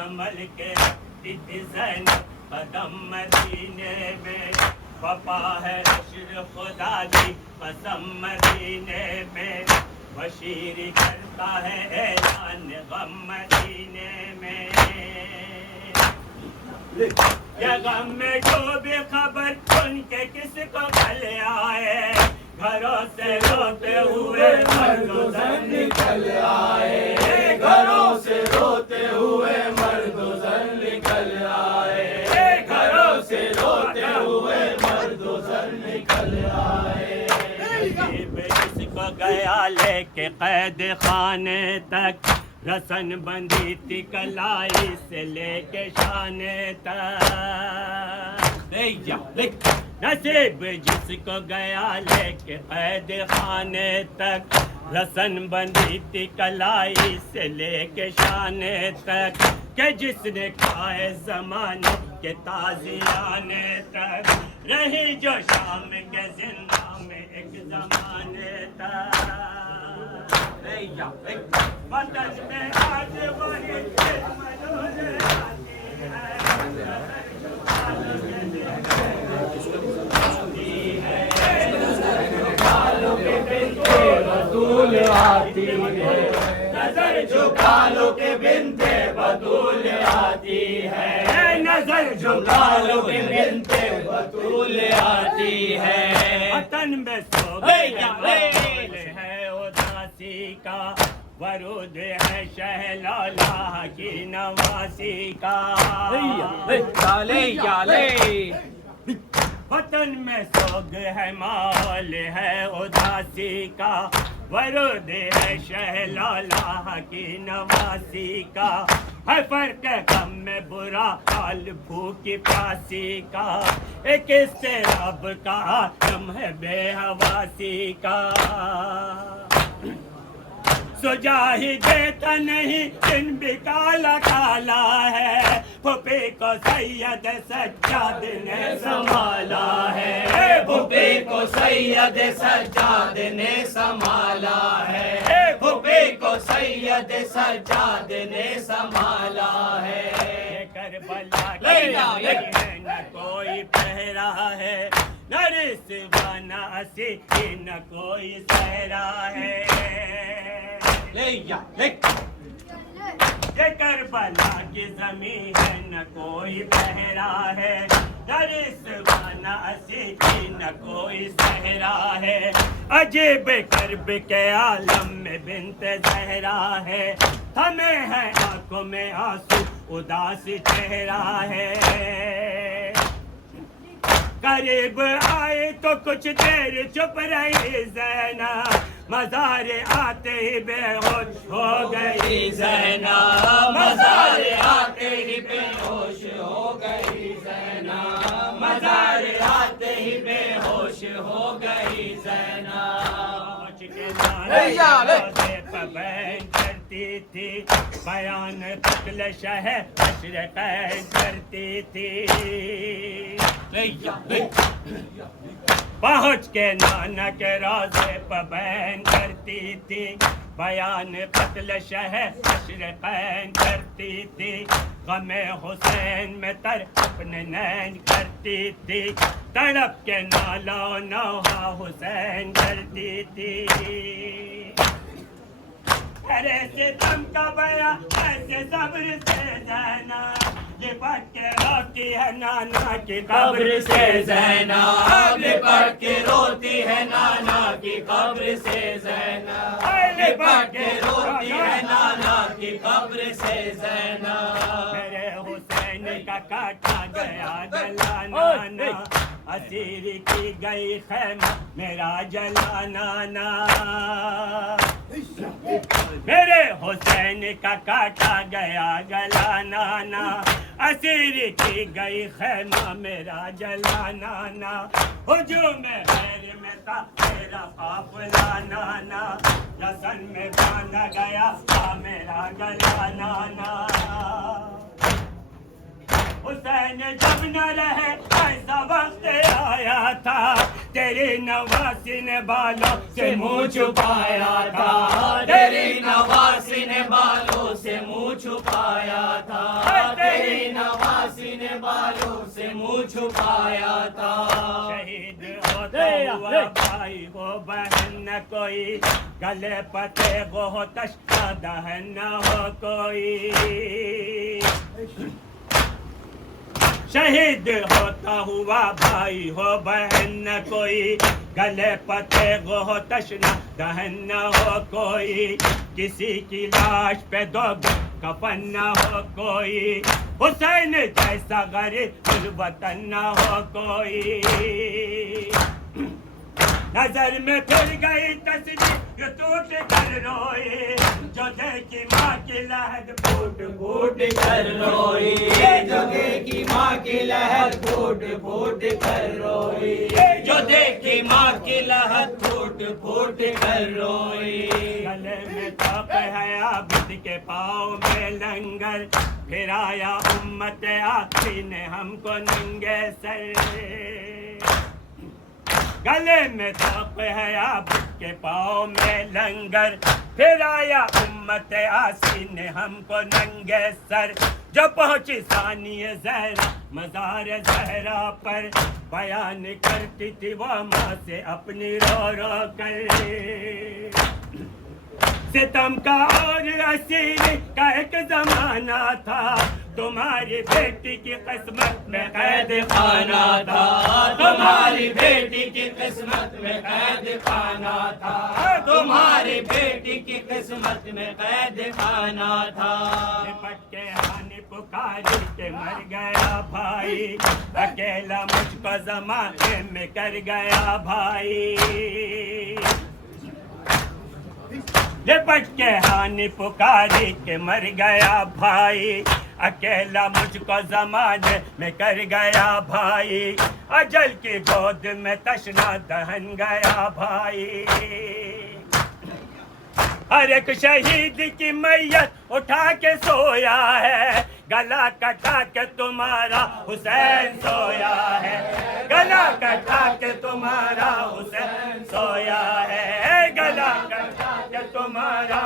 سنبھل کے رکھتی تھی زینب قدم مدینے میں وفا ہے عشر خدا کی قسم مدینے میں بشیر کرتا ہے اعلان غم مدینے میں یہ غم میں جو بھی خبر سن کے کس کو کھل آئے گھروں سے روتے ہوئے مرد و زن نکل آئے گھروں سے روتے ہوئے مرد و زن نکل آئے گھروں سے روتے ہوئے مرد و زن نکل آئے جس کو گیا لے کے قید خانے تک رسن بندی تھی کلائی سے لے کے شانے تک نصیب جس کو گیا لے کے قید خانے تک رسن بندی تھی کلائی سے لے کے شانے تک کہ جس نے کھائے زمانے کے تازیانے تک رہی جو شام کے زندہ میں ایک زمانے تک وطن میں آج وہی مجھے آتی ہے نظر جھکا لو کہ بنت بطول آتی ہے نظر جھکا لو کہ بنت بطول آتی ہے وطن میں سو ہے اداسی کا ورود ہے شہلا کی نواسی کا وطن میں سوگ ہے مال ہے اداسی کا ورود ہے شہلا کی نواسی کا ہے فرق غم میں برا حال بھوکی پیاسی کا ایک اضطراب کا عالم ہے بے حواسی کا سجا ہی دیتا نہیں دن بھی کالا کالا ہے پھوپھی کو سید سجاد نے سنبھالا ہے پھوپھی کو سید سجاد نے سنبھالا ہے پھوپھی کو سید سجاد نے سنبھالا ہے کربلا کی نہ کوئی پہرا ہے نہ رسوا نہ عصی نہ کوئی صحرا ہے یہ کربلا کی زمین ہے نہ کوئی بہرا ہے نہ رسوا نہ عصی نہ کوئی صحرا ہے عجیب کرب کے عالم میں بنت زہرا ہے ہمیں ہے آنکھوں میں آنسو اداس چہرہ ہے قریب آئے تو کچھ دیر چپ رہی زینب مزار آتے ہی بے ہوش ہو گئی زینب مزار آتے ہی بے ہوش ہو گئی زینب مزار آتے ہی بے ہوش ہو گئی زینب پبین کرتی تھی بیان قتل شہر مشرقین کرتی تھی پہنچ کے نانا کے روضے پہ بیان کرتی تھی بیان قتل شہر مشرقین کرتی تھی غم حسین میں تر اپنے نین کرتی تھی تڑپ کے نالا و نوحہ حسین کرتی تھی کرے ستم کا بیاں ایسے صبر سے زینب لپٹ کے روتی ہے نانا کی قبر سے زینب لپٹ کے روتی ہے نانا کی قبر سے زینب لپٹ کے روتی ہے نانا کی قبر سے زینب میرے حسین کا کاٹا گیا گلا نانا اسیر کی گئی خیمہ میرا جلا نانا میرے حسین کا کاٹا گیا گلا نانا اسیر کی گئی خیمہ میرا جلا نانا ہجوم غیر میں تھا میرا قافلہ نانا رسن میں باندھا گیا تھا میرا گلا نانا حسین جب نہ رہے ایسا وقت آیا تھا تیری نواسی نے بالوں سے منہ چھپایا تھا تیری نواسی نے بالوں سے منہ منہ چھپایا تھا، تیری نواسی نے بالوں سے منہ چھپایا تھا۔ شہید ہوتا ہوا بھائی ہو بہن نہ کوئی، گلے پتے ہو تشنا دہن نہ ہو کوئی۔ شہید ہوتا ہوا بھائی ہو بہن نہ کوئی، گلے پتے ہو تشنا دہن نہ ہو کوئی۔ کسی کی لاش پہ دو کفن نہ ہو کوئی، حسین جیسا غریب الوطن نہ ہو کوئی۔ نظر میں پھر گئی تصویر یہ ٹوٹ کر روئی، جو دیکھی ماں کی لہر پھوٹ پھوٹ کر روئی، جو دیکھی ماں کی لہر پھوٹ پھوٹ کر روئی، جو دیکھی ماں کی لہر پھوٹ پھوٹ کر روئی۔ گلے میں طاق ہے عابد کے پاؤں میں لنگر، پھر آیا امت آخری نے ہم کو ننگے سر۔ گلے میں طاق ہے عابد کے پاؤں میں لنگر، پھر آیا امت آسی نے ہم کو ننگے سر۔ جو پہنچی ثانیہ زہرا مزار زہرا پر، بیان کرتی تھی وہ ماں سے اپنی رو رو کر۔ ستم کا اور اسیری کا ایک زمانہ تھا، تمہاری بیٹی کی قسمت میں قید خانہ تھا، تمہاری بیٹی کی قسمت میں قید خانہ تھا، تمہاری بیٹی کی قسمت میں قید خانہ تھا۔ لپٹ کے ہانی پکاری کے مر گیا بھائی، اکیلا مجھ کو زمانے میں کر گیا بھائی۔ لپٹ کے ہانی پکاری کے مر گیا بھائی، اکیلا مجھ کو زمانے میں کر گیا بھائی۔ اجل کی گود میں تشنا دہن گیا بھائی۔ ہر ایک شہید کی میت اٹھا کے سویا ہے، گلا کٹا کے تمہارا حسین سویا ہے، گلا کٹا کے تمہارا حسین سویا ہے، گلا کٹا کہ تمہارا